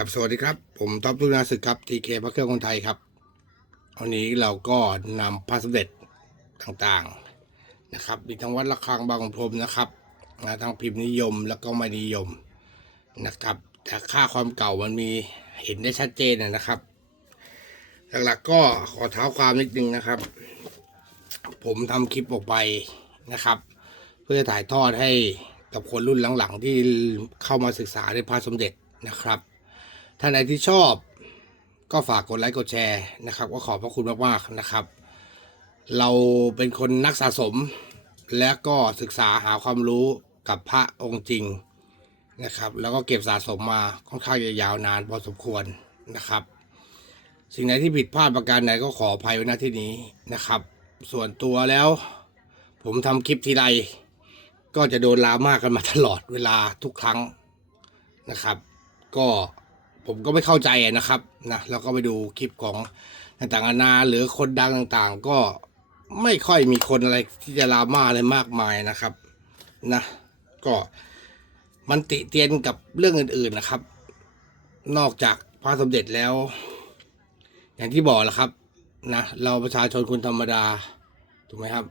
กับสวัสดีครับ ผมท็อปทุนาศึกครับทีเคพระเครื่องคนไทยครับวันนี้เราก็นำพระสมเด็จต่างๆนะครับมีทั้งวัดระฆังบางพรมนะครับนะทั้งพิมพ์นิยมแล้วก็ไม่นิยมนะครับแต่ค่าความเก่ามันมีเห็นได้ชัดเจนนะนะครับ หลักๆก็ขอเท้าความนิดนึงนะครับ ผมทำคลิปออกไปนะครับ เพื่อถ่ายทอดให้กับคนรุ่นหลังๆ ที่เข้ามาศึกษาในพระสมเด็จนะครับ ท่านใดที่ชอบก็ฝากกดไลค์กดแชร์นะครับก็ขอบพระคุณมากๆนะครับ เราเป็นคนนักสะสม และก็ศึกษาหาความรู้กับพระองค์จริงนะครับ แล้วก็เก็บสะสมมาค่อนข้างจะยาวนานพอสมควรนะครับ สิ่งไหนที่ผิดพลาดประการใดก็ขออภัยไว้ณที่นี้นะครับ ส่วนตัวแล้ว ผมทำคลิปทีไรก็จะโดนลาม่ากันมาตลอดเวลาทุกครั้งนะครับ ก็ ผมก็ไม่เข้าใจนะครับนะแล้วก็ไปดูคลิปของต่างๆนานาหรือคนดังต่างๆ ก็ไม่ค่อยมีคนอะไรที่จะลามาอะไรมากมายนะครับนะก็มันติเตียนกับเรื่องอื่นๆนะครับ นอกจากพระสมเด็จแล้ว อย่างที่บอกแหละครับนะเราประชาชนคนธรรมดาถูกไหมครับ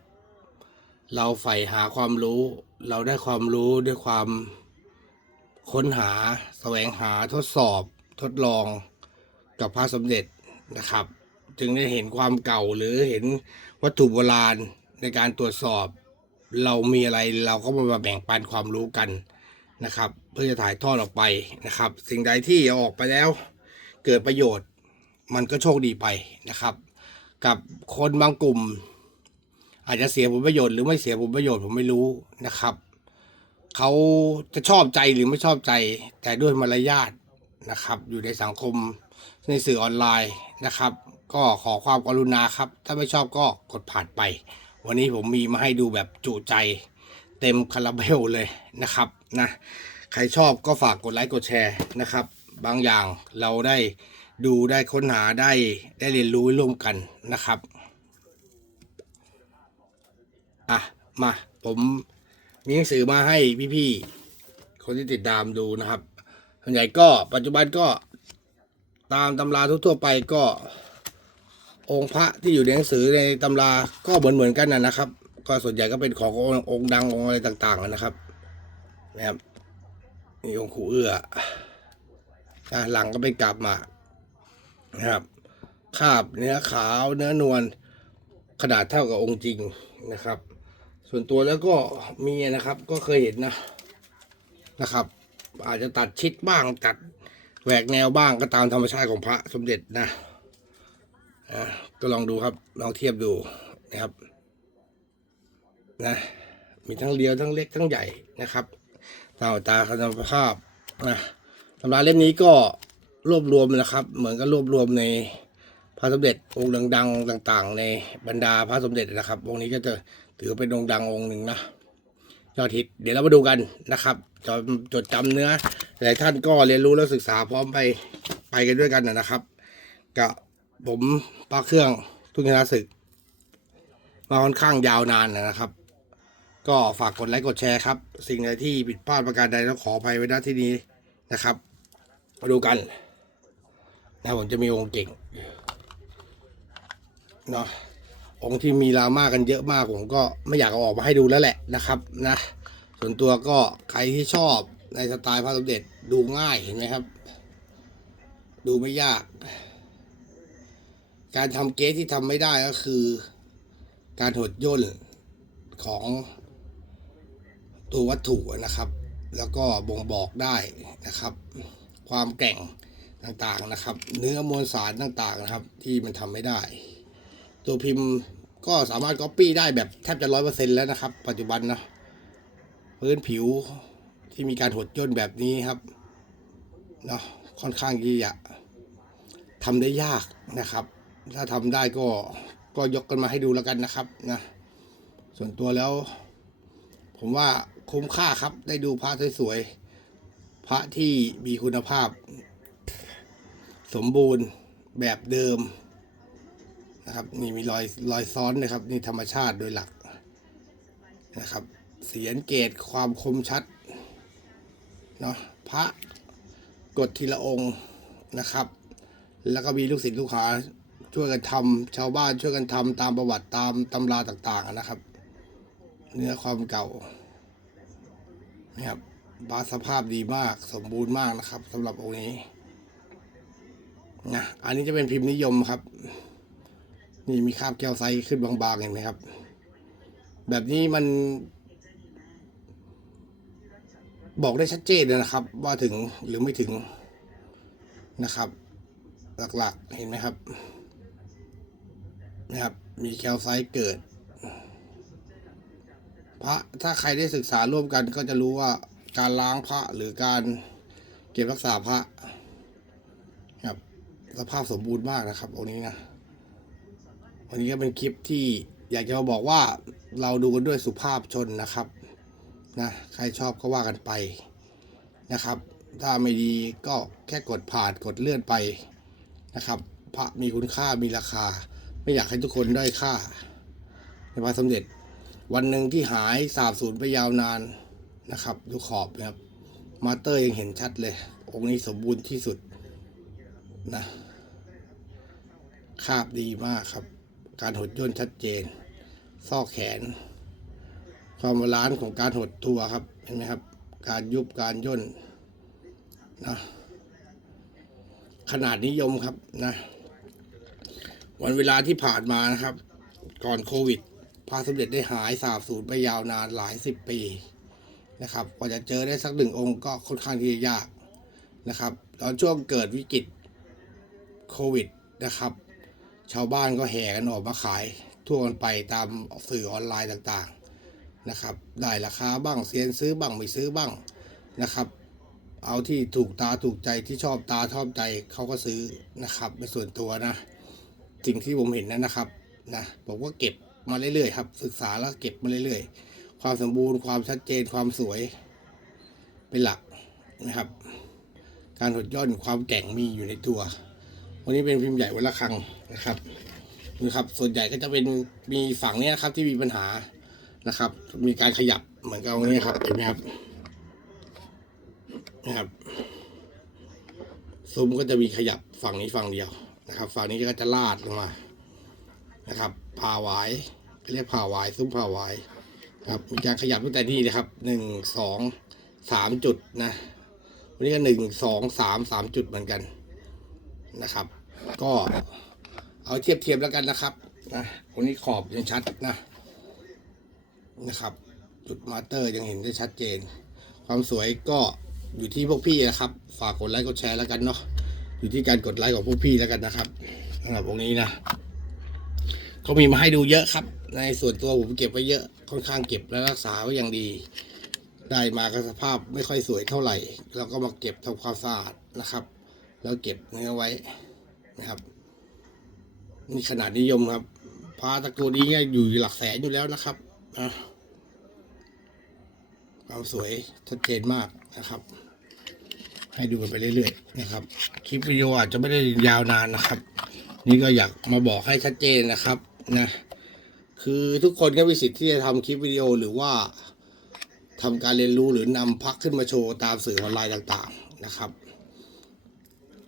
เราใฝ่หาความรู้ เราได้ความรู้ด้วยความค้นหาแสวงหาทดสอบ ทดลองกับพระสมเด็จนะครับ จึงได้เห็นความเก่าหรือเห็นวัตถุโบราณในการตรวจสอบ เรามีอะไรเราก็มาแบ่งปันความรู้กันนะครับ เพื่อจะถ่ายทอดออกไปนะครับ สิ่งใดที่ออกไปแล้วเกิดประโยชน์มันก็โชคดีไปนะครับ กับคนบางกลุ่ม อาจจะเสียผลประโยชน์หรือไม่เสียผลประโยชน์ผมไม่รู้นะครับเขาจะชอบใจหรือไม่ชอบใจ แต่ด้วยมารยาท นะครับ อยู่ในสังคมในสื่อออนไลน์นะครับ ก็ขอความกรุณาครับ ถ้าไม่ชอบก็กดผ่านไป วันนี้ผมมีมาให้ดูแบบจุใจเต็มคาราเบลเลยนะครับนะใครชอบก็ฝากกดไลค์กดแชร์นะครับ บางอย่างเราได้ดูได้ค้นหาได้ได้เรียนรู้ร่วมกันนะครับอะมาผมมีหนังสือมาให้พี่ๆคนที่ติดตามดูนะครับ ส่วนใหญ่ก็ปัจจุบันก็ตามตำราทั่วๆไปก็ องค์พระที่อยู่ในหนังสือในตำราก็เหมือนเหมือนกันนะนะครับ ก็ส่วนใหญ่ก็เป็นขององค์ดังองค์อะไรต่างๆนะครับนะครับนี่องค์ขู่เอื้ออะหลังก็เป็นกาบหมากนะครับคาบเนื้อขาวเนื้อนวลขนาดเท่ากับองค์จริงนะครับ ส่วนตัวแล้วก็มีนะครับก็เคยเห็นนะนะครับ อาจจะตัดชิดบ้างตัดแหวกแนวบ้างก็ตามธรรมชาติของพระสมเด็จนะอะก็ลองดูครับลองเทียบดูนะครับนะมีทั้งเรียวทั้งเล็กทั้งใหญ่นะครับตามตาคณะภาพนะตำราเล่มนี้ก็รวบรวมนะครับ เหมือนกับรวบรวมในพระสมเด็จองค์ดัง ๆ ต่าง ๆ ในบรรดาพระสมเด็จนะครับองค์นี้ก็จะถือเป็นองค์ดังองค์หนึ่งนะ ยอดฮิต เดี๋ยวเรามาดูกันนะครับจดจดจำเนื้อ หลายท่านก็เรียนรู้และศึกษาพร้อมไปไปกันด้วยกันนะนะครับกับผมปาเครื่องทุนชนะศึก มาค่อนข้างยาวนานนะครับ ก็ฝากกดไลค์กดแชร์ครับ สิ่งใดที่ผิดพลาดประการใดต้องขออภัยไว้ณที่นี้นะครับมาดูกันนะผมจะมีองค์เก่งเนาะ องค์ที่มีราม่ากันเยอะมากผมก็ไม่อยากเอาออกมาให้ดูแล้วแหละนะครับนะส่วนตัวก็ใครที่ชอบในสไตล์พระสมเด็จดูง่ายเห็นไหมครับ ดูไม่ยาก การทำเกสที่ทำไม่ได้ก็คือ การหดย่นของตัววัตถุนะครับ แล้วก็บ่งบอกได้นะครับ ความแกร่งต่างๆนะครับ เนื้อมวลสารต่างๆนะครับ ที่มันทำไม่ได้ ตัวพิมพ์ ก็สามารถก๊อปปี้ได้แบบแทบจะร้อยเปอร์เซ็นแล้วนะครับ ปัจจุบันนะพื้นผิวที่มีการหดย่นแบบนี้ครับเนาะค่อนข้างที่จะทำได้ยากนะครับ ถ้าทำได้ก็ก็ยกกันมาให้ดูแล้วกันนะครับนะส่วนตัวแล้ว ผมว่าคุ้มค่าครับได้ดูพระสวยๆพระที่มีคุณภาพ สมบูรณ์แบบเดิม นะครับ นี่มีรอยรอยซ้อนนะครับ นี่ธรรมชาติโดยหลักนะครับ เสียนเกตความคมชัดเนาะพระกดทีละองค์นะครับ แล้วก็มีลูกศิษย์ลูกหาช่วยกันทำชาวบ้านช่วยกันทำตามประวัติตามตำราต่างๆนะครับ เนื้อความเก่านะครับบาสภาพดีมากสมบูรณ์มากนะครับสำหรับองค์นี้นะอันนี้จะเป็นพิมพ์นิยมครับ นี่มีคราบแก้วไซส์ขึ้นบางๆเห็นไหมครับ แบบนี้มัน บอกได้ชัดเจนเลยนะครับ ว่าถึงหรือไม่ถึงนะครับ หลักๆเห็นไหมครับนะครับ มีแคลไซต์เกิด พระถ้าใครได้ศึกษาร่วมกันก็จะรู้ว่าการล้างพระหรือการเก็บรักษาพระครับสภาพสมบูรณ์มากนะครับองค์นี้นะ วันนี้ก็เป็นคลิปที่อยากจะมาบอกว่าเราดูกันด้วยสุภาพชนนะครับนะใครชอบก็ว่ากันไปนะครับ ถ้าไม่ดีก็แค่กดผ่านกดเลื่อนไปนะครับ พระมีคุณค่ามีราคา ไม่อยากให้ทุกคนได้ค่า ในพระสมเด็จ วันหนึ่งที่หายสาบสูญไปยาวนานนะครับดูขอบนะครับมาเตอร์ยังเห็นชัดเลย องค์นี้สมบูรณ์ที่สุดนะคาบดีมากครับ การหดย่นชัดเจน ซอกแขน ความบาลานซ์ของการหดตัวครับ เห็นไหมครับ การยุบการย่นนะขนาดนิยมครับนะ วันเวลาที่ผ่านมานะครับ ก่อนโควิดพระสมเด็จได้หายสาบสูญไปยาวนานหลายสิบปีนะครับกว่าจะเจอได้สักหนึ่งองค์ก็ค่อนข้างที่จะยากนะครับ ตอนช่วงเกิดวิกฤตโควิดนะครับ ชาวบ้านก็แห่กันออกมาขาย ทั่วกันไปตามสื่อออนไลน์ต่างๆนะครับ ได้ราคาบ้างเซียนซื้อบ้างไม่ซื้อบ้างนะครับ เอาที่ถูกตาถูกใจที่ชอบตาชอบใจเขาก็ซื้อนะครับในส่วนตัวนะ สิ่งที่ผมเห็นนั้นนะครับนะผมก็เก็บมาเรื่อยๆครับ ศึกษาแล้วเก็บมาเรื่อยๆ ความสมบูรณ์ความชัดเจนความสวยเป็นหลักนะครับ การหดย่อนความแก่งมีอยู่ในตัว วันนี้เป็นพิมพ์ใหญ่วันละครังนะครับนะครับส่วนใหญ่ก็จะเป็นมีฝั่งเนี้ยนะครับที่มีปัญหานะครับ มีการขยับเหมือนกับนี้ครับเห็นไหมครับนะครับซุ้มก็จะมีขยับฝั่งนี้ฝั่งเดียวนะครับ ฝั่งนี้ก็จะลาดลงมานะครับผ่าหวายเรียกผ่าหวายซุ้มผ่าหวายครับมีการขยับตั้งแต่นี่นะครับหนึ่งสองสามจุดนะวันนี้ก็หนึ่งสองสามสามจุดเหมือนกัน นะครับ ก็เอาเทียบเทียบแล้วกันนะครับนะวันนี้ขอบยังชัดนะนะครับ จุดมาสเตอร์ยังเห็นได้ชัดเจน ความสวยก็อยู่ที่พวกพี่นะครับ ฝากกดไลค์กดแชร์แล้วกันเนาะอยู่ที่การกดไลค์ของพวกพี่แล้วกันนะครับสำหรับวงนี้นะก็มีมาให้ดูเยอะครับ ในส่วนตัวผมเก็บไว้เยอะค่อนข้างเก็บและรักษาไว้อย่างดีได้มาก็สภาพไม่ค่อยสวยเท่าไหร่ เราก็มาเก็บทำความสะอาดนะครับ แล้วเก็บเนื้อไว้นะครับนี่ขนาดนิยมครับพาตะกูนี้อยู่หลักแสนอยู่แล้วนะครับนะความสวยชัดเจนมากนะครับ ให้ดูกันไปเรื่อยๆนะครับ คลิปวิดีโออาจจะไม่ได้ยาวนานนะครับ นี่ก็อยากมาบอกให้ชัดเจนนะครับนะคือทุกคนก็มีสิทธิ์ที่จะทำคลิปวิดีโอหรือว่าทำการเรียนรู้หรือนำพักขึ้นมาโชว์ตามสื่อออนไลน์ต่าง ๆ นะครับ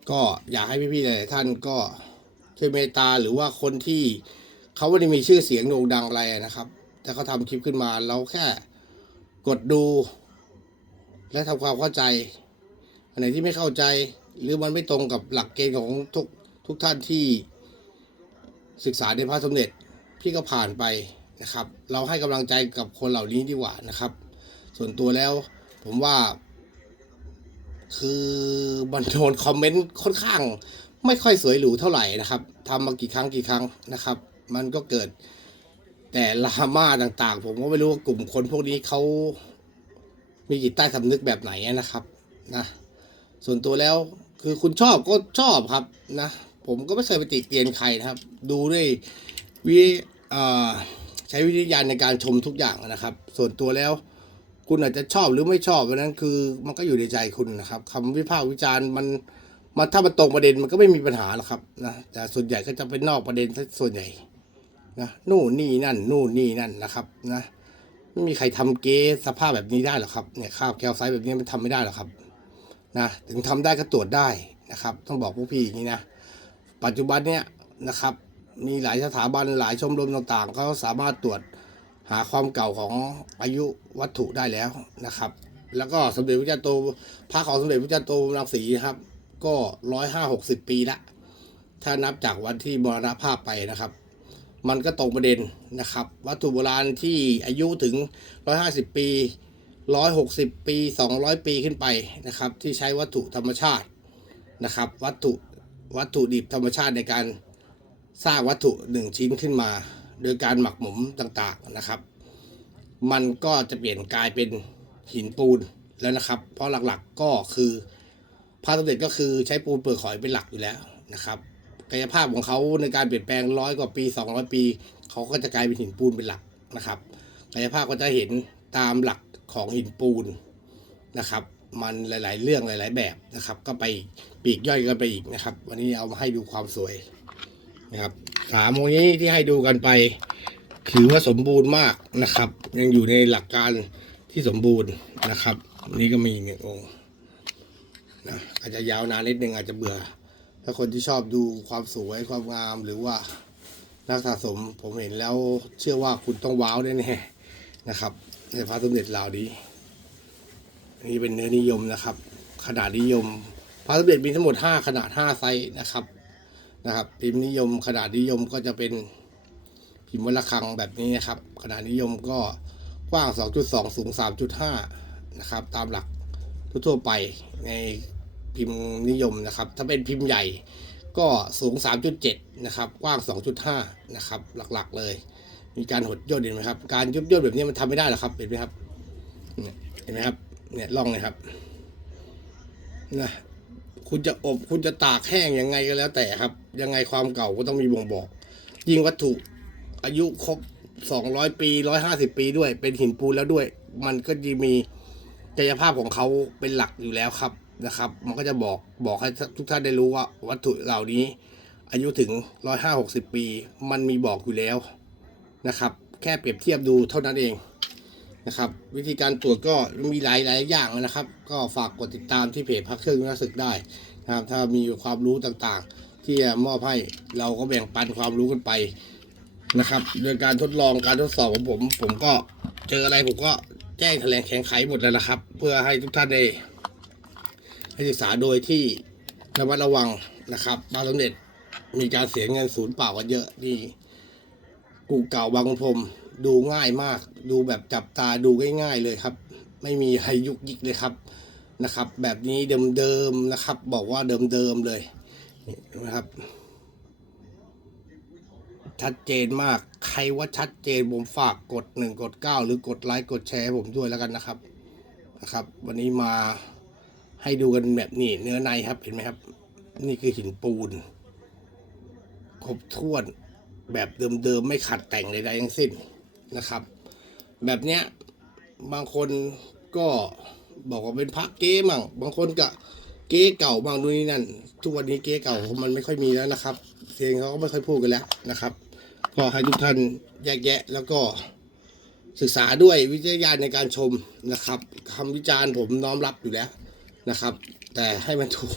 ก็อยากให้พี่ๆหลายท่านก็ช่วยเมตตาหรือว่าคนที่เขาไม่ได้มีชื่อเสียงโด่งดังอะไรนะครับ แต่เขาทำคลิปขึ้นมาเราแค่กดดู และทำความเข้าใจ อันไหนที่ไม่เข้าใจ หรือมันไม่ตรงกับหลักเกณฑ์ของทุกทุกท่านที่ศึกษาในพระสมเด็จพี่ก็ผ่านไปนะครับ เราให้กำลังใจกับคนเหล่านี้ดีกว่านะครับ ส่วนตัวแล้วผมว่า คือมันโดนคอมเมนต์ค่อนข้าง ไม่ค่อยสวยหรูเท่าไหร่นะครับทำมากี่ครั้งกี่ครั้งนะครับ มันก็เกิดแต่ลาม่าต่างๆ ผมก็ไม่รู้ว่ากลุ่มคนพวกนี้เขามีจิตใต้สำนึกแบบไหนนะครับนะส่วนตัวแล้วคือคุณชอบก็ชอบครับนะผมก็ไม่เคยไปติเตียนใครนะครับ ดูด้วยวิใช้วิธีญาณในการชมทุกอย่างนะครับ ส่วนตัวแล้ว คุณอาจจะชอบหรือไม่ชอบอันนั้นคือมันก็อยู่ในใจคุณนะครับคำวิพากษ์วิจารณ์มันมันถ้ามันตรงประเด็นมันก็ไม่มีปัญหาหรอกครับนะแต่ส่วนใหญ่ก็จะเป็นนอกประเด็นส่วนใหญ่นะนู่นนี่นั่น นู่นนี่นั่นนะครับนะไม่มีใครทำเก๊สภาพแบบนี้ได้หรอกครับเนี่ยข้าวแก้วไซส์แบบนี้มันทำไม่ได้หรอกครับนะถึงทำได้ก็ตรวจได้นะครับ ต้องบอกพวกพี่อย่างนี้นะปัจจุบันเนี่ยนะครับ มีหลายสถาบันหลายชมรมต่างๆเขาสามารถตรวจ หาความเก่าของอายุวัตถุได้แล้วนะครับ แล้วก็สมเด็จพระเจ้าโตพระของสมเด็จพระเจ้าโตรังสีครับ ก็ร้อยห้าหกสิบปีละถ้านับจากวันที่มรณภาพไปนะครับ มันก็ตรงประเด็นนะครับ วัตถุโบราณที่อายุถึง150ปี160ปี200ปีขึ้นไปนะครับ ที่ใช้วัตถุธรรมชาตินะครับ วัตถุวัตถุดิบธรรมชาติในการสร้างวัตถุหนึ่งชิ้นขึ้นมา โดยการหมักหมมต่างๆนะครับ มันก็จะเปลี่ยนกลายเป็นหินปูนแล้วนะครับ เพราะหลักๆก็คือพระสเด็จก็คือใช้ปูนเปลือกหอยเป็นหลักอยู่แล้วนะครับกายภาพของเขาในการเปลี่ยนแปลงร้อยกว่าปี 200 ปีเขาก็จะกลายเป็นหินปูนเป็นหลักนะครับกายภาพก็จะเห็นตามหลักของหินปูนนะครับ มันหลาย ๆ เรื่องหลาย ๆ แบบนะครับ ก็ไปปีกย่อยกันไปอีกนะครับ วันนี้เอามาให้ดูความสวยนะครับ สามองค์นี้ที่ให้ดูกันไป ถือว่าสมบูรณ์มากนะครับ ยังอยู่ในหลักการที่สมบูรณ์นะครับ นี่ก็มีอีกหนึ่งองค์นะอาจจะยาวนานนิดนึงอาจจะเบื่อ ถ้าคนที่ชอบดูความสวยความงามหรือว่านักสะสมผมเห็นแล้วเชื่อว่าคุณต้องว้าวแน่ๆนะครับ ในพระสมเด็จเหล่านี้นี่เป็นเนื้อนิยมนะครับ ขนาดนิยมพระสมเด็จมีทั้งหมด 5 ขนาด 5 ไซส์นะครับ นะครับ พิมพ์นิยมขนาดนิยมก็จะเป็นพิมพ์วัลคังแบบนี้นะครับ ขนาดนิยมก็กว้าง 2.2 สูง 3.5 นะครับ ตามหลักทั่วไปในพิมพ์นิยมนะครับ ถ้าเป็นพิมพ์ใหญ่ก็สูง 3.7 นะครับ กว้าง 2.5 นะครับ หลักๆเลย มีการหดย่นเห็นไหมครับ การยุบย่นแบบนี้มันทำไม่ได้หรอกครับ เห็นไหมครับเนี่ยเห็นไหมครับ เนี่ยล่องเลยครับนะ คุณจะอบคุณจะตากแห้งยังไงก็แล้วแต่ครับ ยังไงความเก่าก็ต้องมีบ่งบอก ยิ่งวัตถุอายุครบ200ปี150ปีด้วย เป็นหินปูนแล้วด้วย มันก็จะมีกายภาพของเขาเป็นหลักอยู่แล้วครับนะครับ มันก็จะบอกบอกให้ทุกท่านได้รู้ว่า วัตถุเหล่านี้ อายุถึงร้อยห้าหกสิบปี มันมีบอกอยู่แล้วนะครับ แค่เปรียบเทียบดูเท่านั้นเอง นะครับ วิธีการตรวจก็มีหลายหลายอย่างนะครับ ก็ฝากกดติดตามที่เพจพักเครื่องนักศึกได้นะครับ ถ้ามีความรู้ต่างๆ ที่จะมอบให้เราก็แบ่งปันความรู้กันไปนะครับโดยการทดลองการทดสอบของผม ผมก็เจออะไรผมก็แจ้งแถลงแข่งไขหมดแล้วนะครับ เพื่อให้ทุกท่านได้ศึกษาโดยที่ระมัดระวังนะครับบางสมเด็จมีการเสียเงินศูนย์เปล่ากันเยอะนี่กูเก่าบางพรม ดูง่ายมาก ดูแบบจับตาดูง่ายๆเลยครับ ไม่มีใครยุกยิกเลยครับนะครับ แบบนี้เดิมๆนะครับ บอกว่าเดิมๆเลยนี่นะครับ ชัดเจนมาก ใครว่าชัดเจนผมฝากกดหนึ่งกดเก้าหรือกดไลค์กดแชร์ผมด้วยแล้วกันนะครับนะครับ วันนี้มาให้ดูกันแบบนี้เนื้อในครับเห็นไหมครับ นี่คือหินปูน ครบถ้วนแบบเดิมๆ ไม่ขัดแต่งใดๆทั้งสิ้น นะครับ แบบเนี้ยบางคนก็บอกว่าเป็นพระเก๊มั่งบางคนก็เก๊เก่าบางดูนนี่นั่น ทุกวันนี้เก๊เก่ามันไม่ค่อยมีแล้วนะครับเสียงเขาก็ไม่ค่อยพูดกันแล้วนะครับ ก็ให้ทุกท่านแยกแยะแล้วก็ศึกษาด้วยวิจารณญาณในการชมนะครับคำวิจารณ์ผมน้อมรับอยู่แล้วนะครับ แต่ให้มันถูก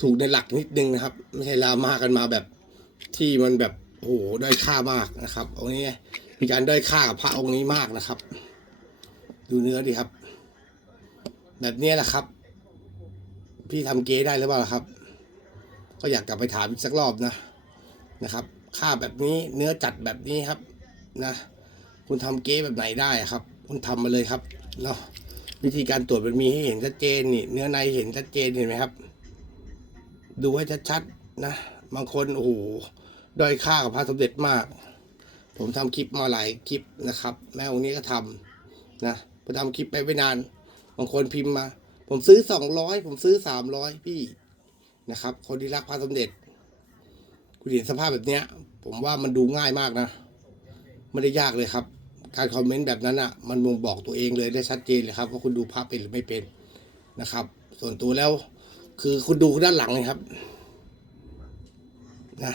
ถูกในหลักนิดนึงนะครับ ไม่ใช่ลามากันมาแบบที่มันแบบโอ้โหด้อยค่ามากนะครับเอางี้ ค์นี้มีการด้อยค่ากับพระองค์นี้มากนะครับ ดูเนื้อดีครับ แบบนี้แหละครับ พี่ทำเก๊ได้หรือเปล่าครับ ก็อยากกลับไปถามอีกสักรอบนะนะครับ ค่าแบบนี้เนื้อจัดแบบนี้ครับนะ คุณทำเก๊แบบไหนได้ครับ คุณทำมาเลยครับแล้ววิธีการตรวจมันมีให้เห็นชัดเจนนี่ เนื้อในเห็นชัดเจนเห็นไหมครับ ดูให้ชัดๆนะบางคนโอ้โหด้อยค่ากับพระสมเด็จมาก ผมทำคลิปมาหลายคลิปนะครับ แม่องค์นี้ก็ทำนะพอทำคลิปไปไม่นานบางคนพิมพ์มา ผมซื้อสองร้อยผมซื้อสามร้อยพี่นะครับ คนที่รักพระสมเด็จคุณเห็นสภาพแบบเนี้ย ผมว่ามันดูง่ายมากนะไม่ได้ยากเลยครับ การคอมเมนต์แบบนั้นอะ มันบ่งบอกตัวเองเลยได้ชัดเจนเลยครับว่าคุณดูภาพเป็นหรือไม่เป็นนะครับ ส่วนตัวแล้ว คือคุณดูด้านหลังเลยครับ นะ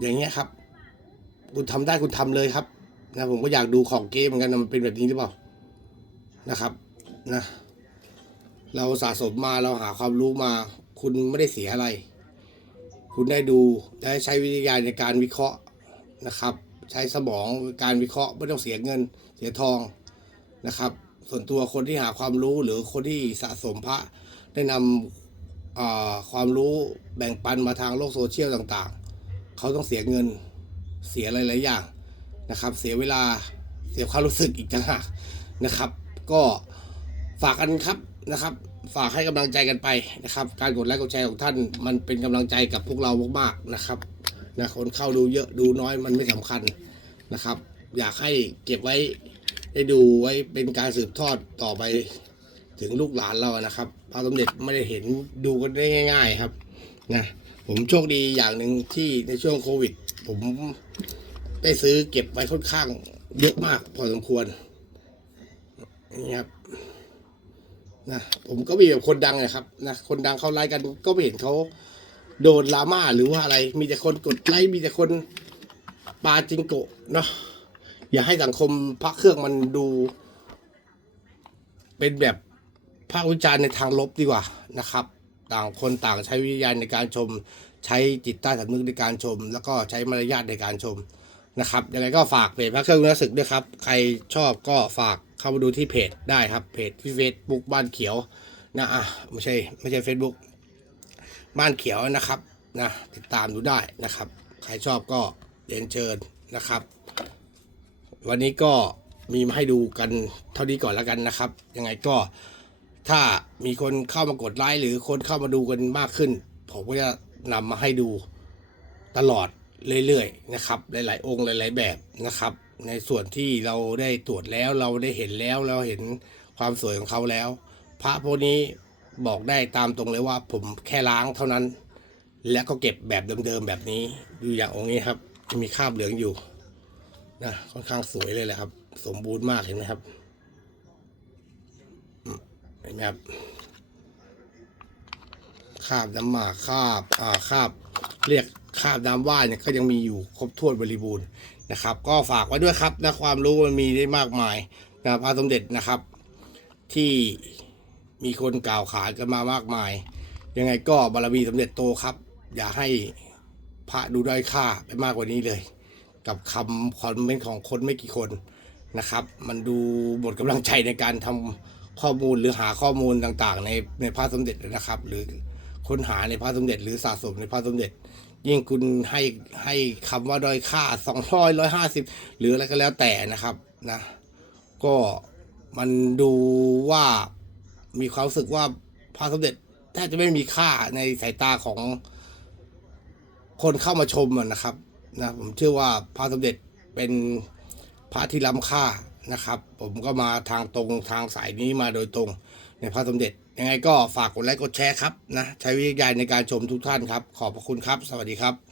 อย่างเงี้ยครับ คุณทำได้คุณทำเลยครับ นะผมก็อยากดูของเกมเหมือนกันนะมันเป็นแบบนี้หรือเปล่านะครับ นะ เราสะสมมาเราหาความรู้มา คุณไม่ได้เสียอะไร คุณได้ดูได้ใช้วิทยาในการวิเคราะห์นะครับ ใช้สมองการวิเคราะห์ไม่ต้องเสียเงิน เสียทองนะครับ ส่วนตัวคนที่หาความรู้หรือคนที่สะสมพระได้นำความรู้แบ่งปันมาทางโลกโซเชียลต่างๆ เขาต้องเสียเงินเสียหลายๆอย่างนะครับ เสียเวลาเสียความรู้สึกอีกต่างหากนะครับ ก็ฝากกันครับนะครับ ฝากให้กำลังใจกันไปนะครับ การกดไลค์กดแชร์ของท่าน มันเป็นกำลังใจกับพวกเรามากๆนะครับนะคนเข้าดูเยอะดูน้อยมันไม่สำคัญนะครับ อยากให้เก็บไว้ได้ดูไว้เป็นการสืบทอดต่อไปถึงลูกหลานเรานะครับพระสมเด็จไม่ได้เห็นดูกันได้ง่าย ๆ ครับนะ ผมโชคดีอย่างหนึ่งที่ในช่วงโควิด ผมได้ซื้อเก็บไว้ค่อนข้างเยอะมากพอสมควรนี่ครับนะผมก็มีแบบคนดังนะครับ นะคนดังเขาไลค์กันก็ไม่เห็นเขาโดนดราม่าหรือว่าอะไร มีแต่คนกดไลค์มีแต่คนปาจิงโกะเนาะอย่าให้สังคมพระเครื่องมันดู เป็นแบบภาควิจารณ์ในทางลบดีกว่านะครับ ต่างคนต่างใช้วิญญาณในการชม ใช้จิตใต้สำนึกในการชม แล้วก็ใช้มารยาทในการชมนะครับยังไงก็ฝากเพจพระเครื่องนื้อศึกด้วยครับ ใครชอบก็ฝากเข้ามาดูที่เพจได้ครับเพจที่เฟซบุ๊กบ้านเขียวนะอะไม่ใช่ไม่ใช่เฟซบุ๊กบ้านเขียวนะครับนะติดตามดูได้นะครับ ใครชอบก็เรียนเชิญนะครับ วันนี้ก็มีมาให้ดูกันเท่านี้ก่อนแล้วกันนะครับ ยังไงก็ ถ้ามีคนเข้ามากดไลค์หรือคนเข้ามาดูกันมากขึ้น ผมก็จะนำมาให้ดูตลอดเรื่อยๆนะครับ หลายๆ องค์หลาย ๆ แบบนะครับ ในส่วนที่เราได้ตรวจแล้วเราได้เห็นแล้วเราเห็นความสวยของเขาแล้ว พระพวกนี้บอกได้ตามตรงเลยว่า ผมแค่ล้างเท่านั้น แล้วก็เก็บแบบเดิมๆแบบนี้ดูอย่างองค์นี้ครับ มีคราบเหลืองอยู่นะค่อนข้างสวยเลยแหละครับ สมบูรณ์มากเห็นไหมครับ เห็นไหมครับคาบน้ำหมากคาบอ่าคาบเรียกคาบน้ำว่านเนี่ยก็ยังมีอยู่ครบถ้วนบริบูรณ์นะครับ ก็ฝากไว้ด้วยครับนะความรู้มันมีได้มากมายนะพระสมเด็จนะครับ ที่มีคนกล่าวขานกันมามากมาย ยังไงก็บารมีสมเด็จโตครับ อย่าให้พระดูด้อยค่าไปมากกว่านี้เลย กับคำคอมเมนต์ของคนไม่กี่คนนะครับ มันดูหมดกำลังใจในการทำ ข้อมูลหรือหาข้อมูลต่างๆ ในในพระสมเด็จนะครับ หรือค้นหาในพระสมเด็จ หรือสะสมในพระสมเด็จ ยิ่งคุณให้ให้คำว่าด้อยค่าสองร้อยร้อยห้าสิบหรืออะไรก็แล้วแต่นะครับนะก็มันดูว่ามีความรู้สึกว่าพระสมเด็จแทบจะไม่มีค่าในสายตาของคนเข้ามาชมนะครับนะผมเชื่อว่าพระสมเด็จเป็นพระที่ล้ำค่า นะครับ ผมก็มาทางตรงทางสายนี้มาโดยตรงในพระสมเด็จ ยังไงก็ฝากกดไลค์กดแชร์ครับนะใช้วิทยาณในการชมทุกท่านครับ ขอบพระคุณครับ สวัสดีครับ